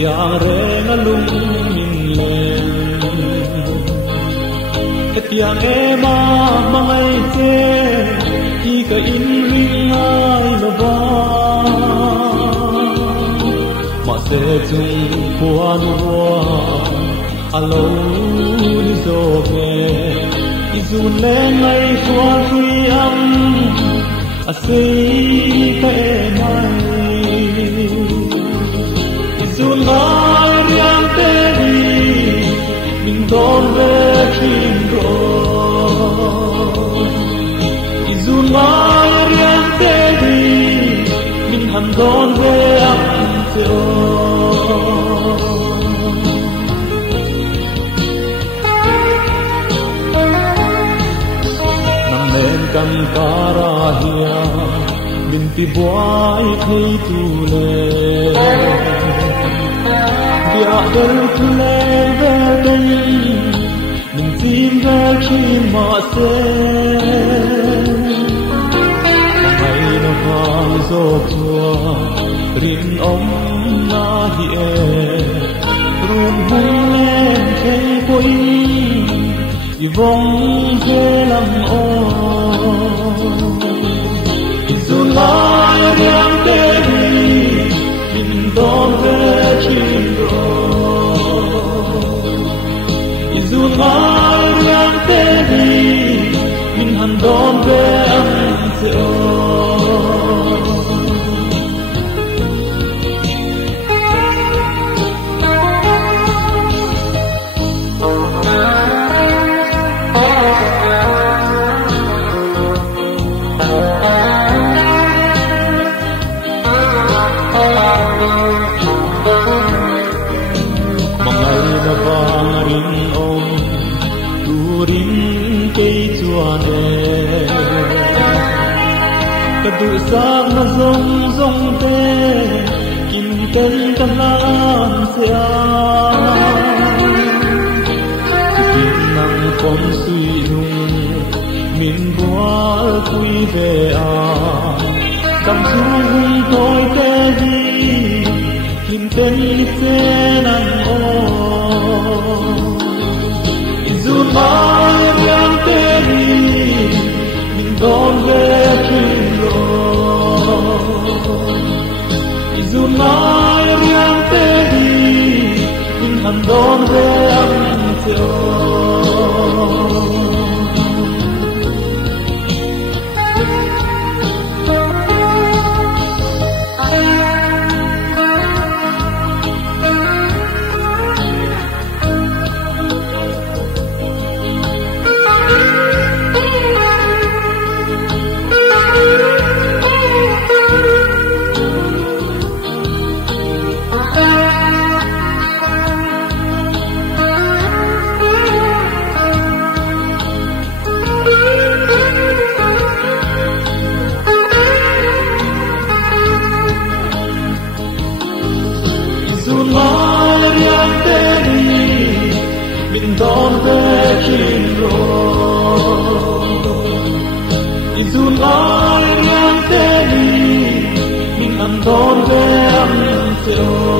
yang rena lung min len yang ema mangai te ki ka in ring ai lo ba ma se chung Phuahtu alo ni so ke izun le ngai khwa hui am a se ka mai izun ngai riang te ri min don ve chin ro izun ngai riang te ri min han don ve am te o kan kara hiya min ti boy thei tu le dia del le ve dei min tim ve chi ma se mai no ha zo chua rin om na hi e run hung lên khei koi i vong ve lam o lai riang te ri min don ve chin ro izu lai riang te ri min han don ve am se o du sang na zong zong te kim ten kan lam sia kim nang kon sui lung min boal kui ve a kam su hung toi te di kim ten se nang o izu mai riang te di min don ve izu mai riang te di min han don ve am te o don ve chin ro izu lai riang te ri min an don ve am te o